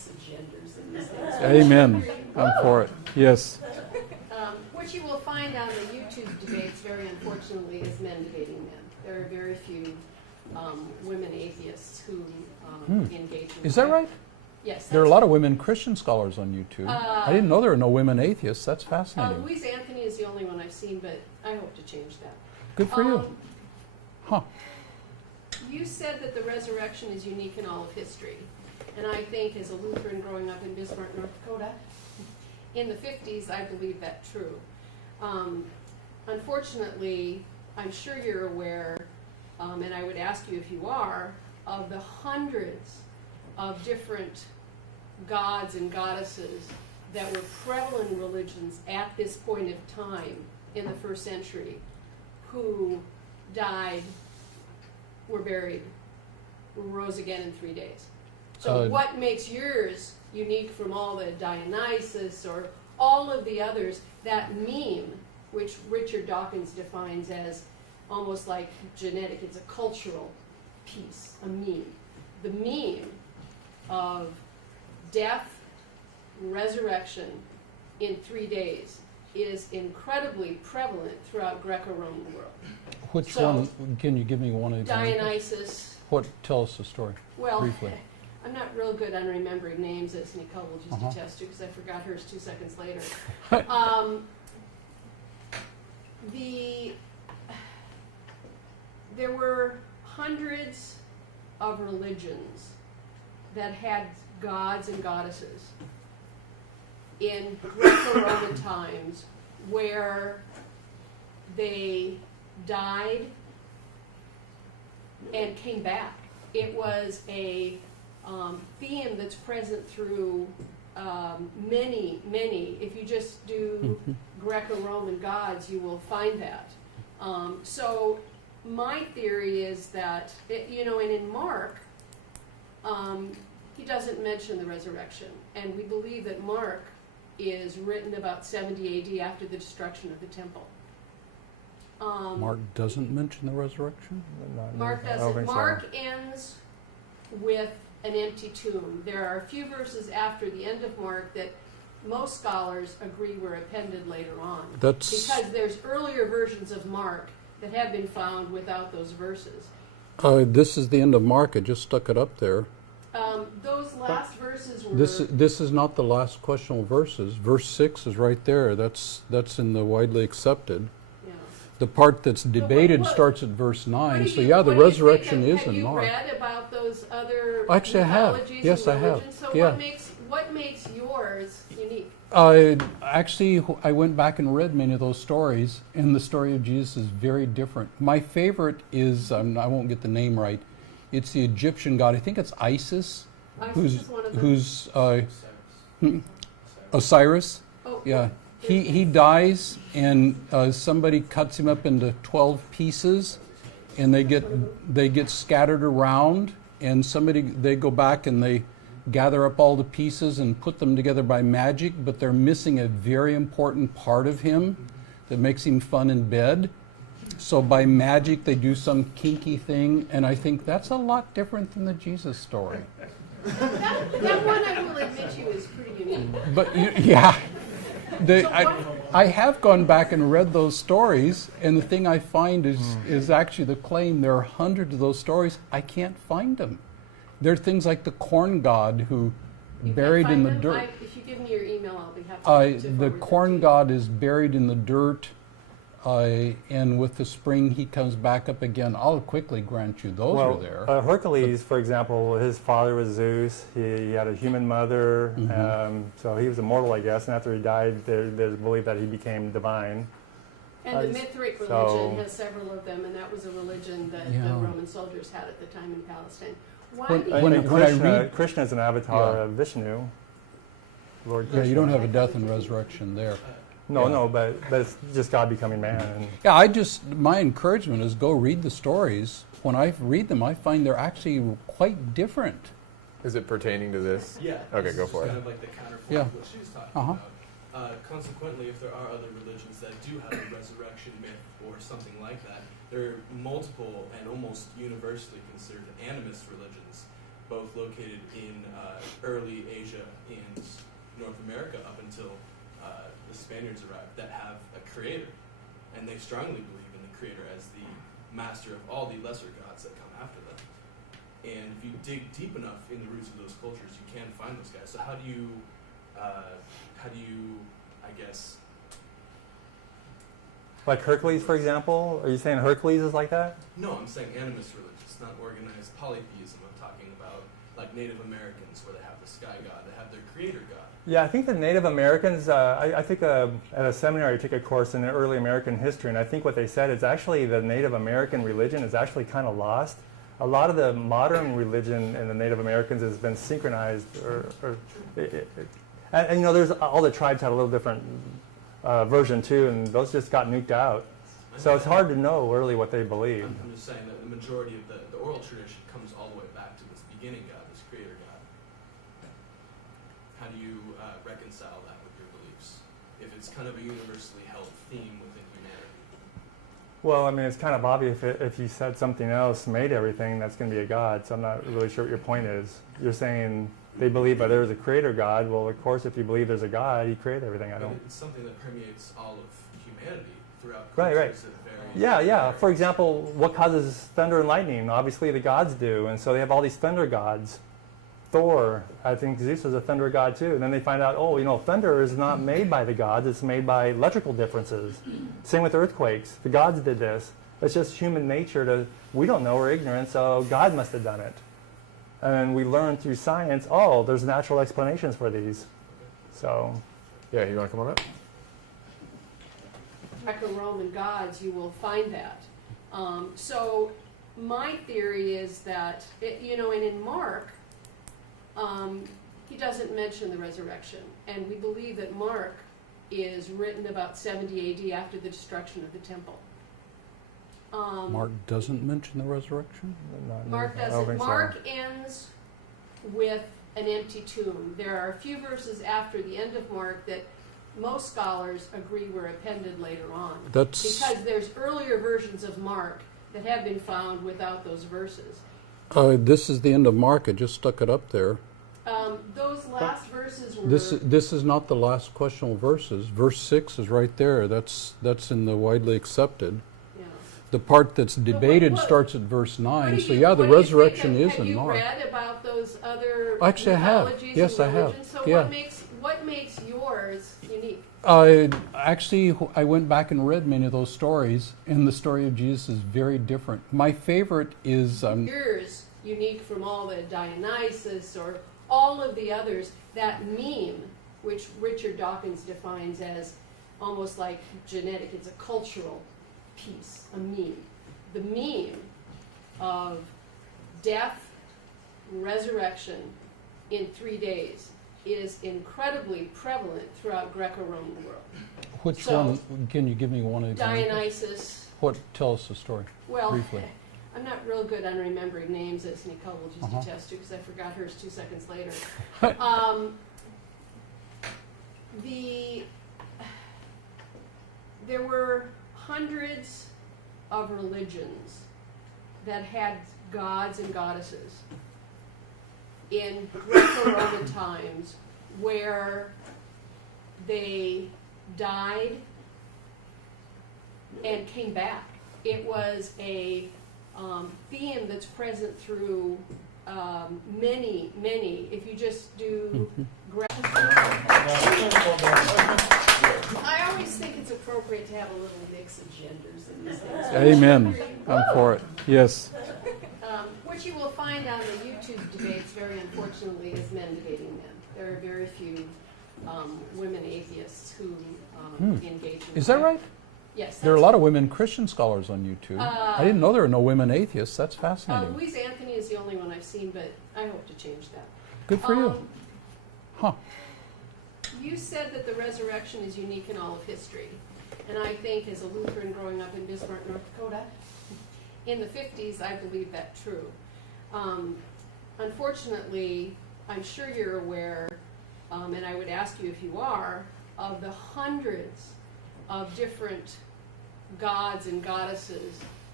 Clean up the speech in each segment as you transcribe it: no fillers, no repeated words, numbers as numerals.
mix of genders in these things. Amen. I'm for it. Yes. What you will find on the YouTube debates, very unfortunately, is men debating men. There are very few women atheists who engage in Is that right? Yes. There are a lot of women Christian scholars on YouTube. I didn't know there were no women atheists. That's fascinating. Louise Anthony is the only one I've seen, but I hope to change that. Good for you. Huh. You said that the resurrection is unique in all of history. And I think, as a Lutheran growing up in Bismarck, North Dakota, in the 50s, I believe that true. Unfortunately, I'm sure you're aware, and I would ask you if you are, of the hundreds of different gods and goddesses that were prevalent in religions at this point of time in the first century, who died, were buried, rose again in 3 days. So what makes yours unique from all the Dionysus or all of the others, that meme, which Richard Dawkins defines as almost like genetic, it's a cultural piece, a meme. The meme of death, resurrection in 3 days is incredibly prevalent throughout Greco-Roman world. Which one? Can you give me one example? Dionysus. Tell us the story, briefly. I'm not real good on remembering names, as Nicole will just attest to, because I forgot hers 2 seconds later. There were hundreds of religions that had gods and goddesses in Greco-Roman times where they died and came back. It was a theme that's present through many, if you just do Greco-Roman gods, you will find that. So my theory is that, and in Mark, he doesn't mention the resurrection. And we believe that Mark is written about 70 AD after the destruction of the temple. Mark doesn't mention the resurrection? Mark doesn't. Mark ends with an empty tomb. There are a few verses after the end of Mark that most scholars agree were appended later on. Because there's earlier versions of Mark that have been found without those verses. This is the end of Mark. I just stuck it up there. Those last verses were... This is not the last questionable verses. Verse 6 is right there. That's in the widely accepted. Yeah. The part that's debated starts at verse 9. So the resurrection is in Mark. Have you read about those other Actually, I have. Yes, I have. So yeah. what makes yours unique? I went back and read many of those stories, and the story of Jesus is very different. My favorite is, I won't get the name right, it's the Egyptian god, I think it's Isis, who's Osiris. Oh, yeah. He dies, and somebody cuts him up into 12 pieces, and they get scattered around, and they go back and they gather up all the pieces and put them together by magic, but they're missing a very important part of him that makes him fun in bed. So by magic, they do some kinky thing, and I think that's a lot different than the Jesus story. That one, I will admit you, is pretty unique. But yeah, I have gone back and read those stories, and the thing I find is actually the claim. There are hundreds of those stories. I can't find them. There are things like the corn god who buried in the dirt. If you give me your email, I'll be happy to the corn god is buried in the dirt, and with the spring he comes back up again. I'll quickly grant you those are there. Hercules, for example, his father was Zeus. He had a human mother, so he was immortal, I guess. And after he died, there's belief that he became divine. And the Mithric religion has several of them, and that was a religion that the Roman soldiers had at the time in Palestine. Krishna is an avatar of Vishnu, Lord Krishna. Yeah, you don't have a death and resurrection there. No, but it's just God becoming man. My encouragement is go read the stories. When I read them, I find they're actually quite different. Is it pertaining to this? Yeah. Okay, go for it. Kind of like the counterpoint of what she was talking about. Consequently, if there are other religions that do have a resurrection myth or something like that, there are multiple and almost universally considered animist religions both located in early Asia and North America up until the Spaniards arrived, that have a creator. And they strongly believe in the creator as the master of all the lesser gods that come after them. And if you dig deep enough in the roots of those cultures, you can find those guys. So how do you, I guess... Like Hercules, for example? Are you saying Hercules is like that? No, I'm saying animist religions, not organized polytheism. I'm talking about like Native Americans, where they have the sky god, they have their creator god. Yeah, I think the Native Americans, I think at a seminary I took a course in early American history, and I think what they said is actually the Native American religion is actually kind of lost. A lot of the modern religion in the Native Americans has been synchronized, and you know, there's all the tribes had a little different version too, and those just got nuked out. So it's hard to know really what they believe. I'm just saying that the majority of the oral tradition comes all the way back to this beginning God, this creator God. How do you reconcile that with your beliefs, if it's kind of a universally held theme within humanity? Well, I mean, it's kind of obvious if you said something else made everything, that's going to be a God. So I'm not really sure what your point is. You're saying they believe that there is a creator God. Well, of course, if you believe there's a God, he created everything. It's something that permeates all of humanity throughout Right. cultures that vary. Yeah. For example, what causes thunder and lightning? Obviously, the gods do, and so they have all these thunder gods. Thor, I think Zeus is a thunder god too. And then they find out, oh, you know, thunder is not made by the gods; it's made by electrical differences. Same with earthquakes. The gods did this. It's just human nature we don't know, we're ignorant, so God must have done it. And we learn through science, oh, there's natural explanations for these. So, Yeah, you want to come on up? Greco-Roman gods, you will find that. So my theory is that, and in Mark, he doesn't mention the resurrection. And we believe that Mark is written about 70 AD after the destruction of the temple. Mark doesn't mention the resurrection? Mark I don't doesn't. think so. Mark ends with an empty tomb. There are a few verses after the end of Mark that most scholars agree were appended later on. That's Because there's earlier versions of Mark that have been found without those verses. this is the end of Mark. I just stuck it up there. Those last verses were... This is not the last questionable verses. Verse 6 is right there. That's in the widely accepted. Yeah. The part that's debated what- starts at verse 9. What so do you- yeah, the what do you think? resurrection is Have in you Mark. read about those other Actually, I have. mythologies Yes, and I have. religions? So Yeah. what makes yours unique? Actually, I went back and read many of those stories, and the story of Jesus is very different. My favorite is Yours unique from all the Dionysus or all of the others. That meme, which Richard Dawkins defines as almost like genetic, it's a cultural piece, a meme. The meme of death, resurrection in 3 days is incredibly prevalent throughout Greco-Roman world. which So- one? Can you give me one example? Dionysus, Tell us the story well, briefly. I'm not real good on remembering names, as Nicole will just Uh-huh. attest to, because I forgot hers 2 seconds later. There were hundreds of religions that had gods and goddesses in Greco-Roman times where they died and came back. It was a theme that's present through many, if you just do I always think it's appropriate to have a little mix of genders in these things. Amen. I'm for it. Yes. What you will find on the YouTube debates, very unfortunately, is men debating men. There are very few women atheists who engage in Is that right? Yes. There are a lot of women Christian scholars on YouTube. I didn't know there were no women atheists. That's fascinating. Louise Anthony is the only one I've seen, but I hope to change that. Good for you. Huh. You said that the resurrection is unique in all of history. And I think, as a Lutheran growing up in Bismarck, North Dakota, in the 50s, I believe that true. Unfortunately, I'm sure you're aware, and I would ask you if you are, of the hundreds of different gods and goddesses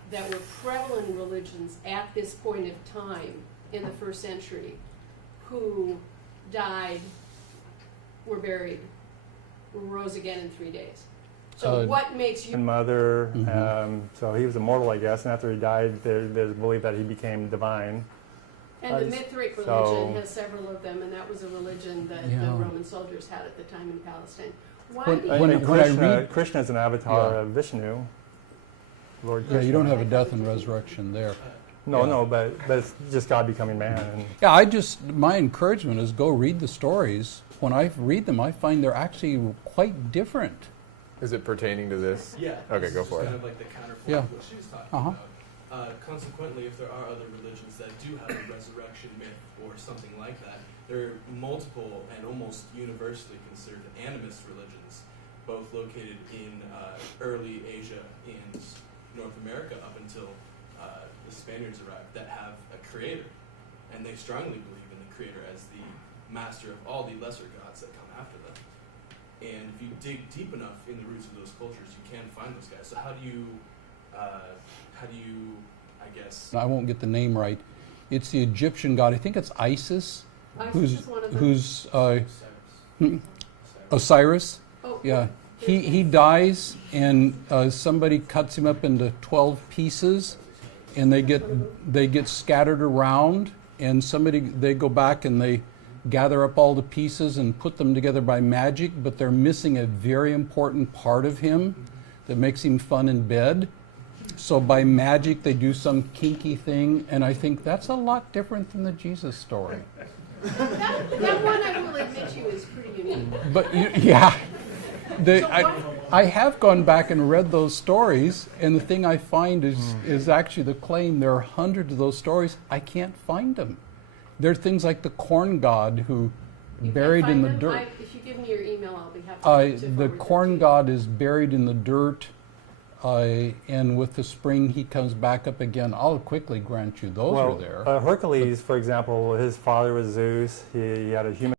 that were prevalent in religions at this point of time in the first century, who died, were buried, rose again in 3 days. So what makes you... And mother, so he was immortal, I guess, and after he died, there's belief that he became divine. And the Mithric religion has several of them, and that was a religion that the Roman soldiers had at the time in Palestine. Why do you... Krishna is an avatar of Vishnu. Lord Krishna. Yeah, you don't have a death and resurrection there. No, but it's just God becoming man. And Yeah, my encouragement is go read the stories. When I read them, I find they're actually quite different. Is it pertaining to this? Yeah. Okay, go for it. Kind of like the counterpoint Yeah. to what she was talking about. Consequently, if there are other religions that do have a resurrection myth or something like that, there are multiple and almost universally considered animist religions, both located in early Asia and North America up until the Spaniards arrived, that have a creator. And they strongly believe in the creator as the master of all the lesser gods that come after them. And if you dig deep enough in the roots of those cultures, you can find those guys. So how do you, I guess... I won't get the name right. It's the Egyptian god. I think it's Isis. Isis is one of them. Who's Cyrus. Osiris. Oh, Yeah. He dies, and somebody cuts him up into 12 pieces, and they get scattered around, and they go back and they gather up all the pieces and put them together by magic, but they're missing a very important part of him that makes him fun in bed. So by magic they do some kinky thing, and I think that's a lot different than the Jesus story. that one, I will admit to you, is pretty unique. But I have gone back and read those stories, and the thing I find is actually the claim. There are hundreds of those stories. I can't find them. There are things like the corn god who buried in the dirt. If you give me your email, I'll be happy to the corn god is buried in the dirt, and with the spring he comes back up again. I'll quickly grant you those are there. Hercules, for example, his father was Zeus. He had a human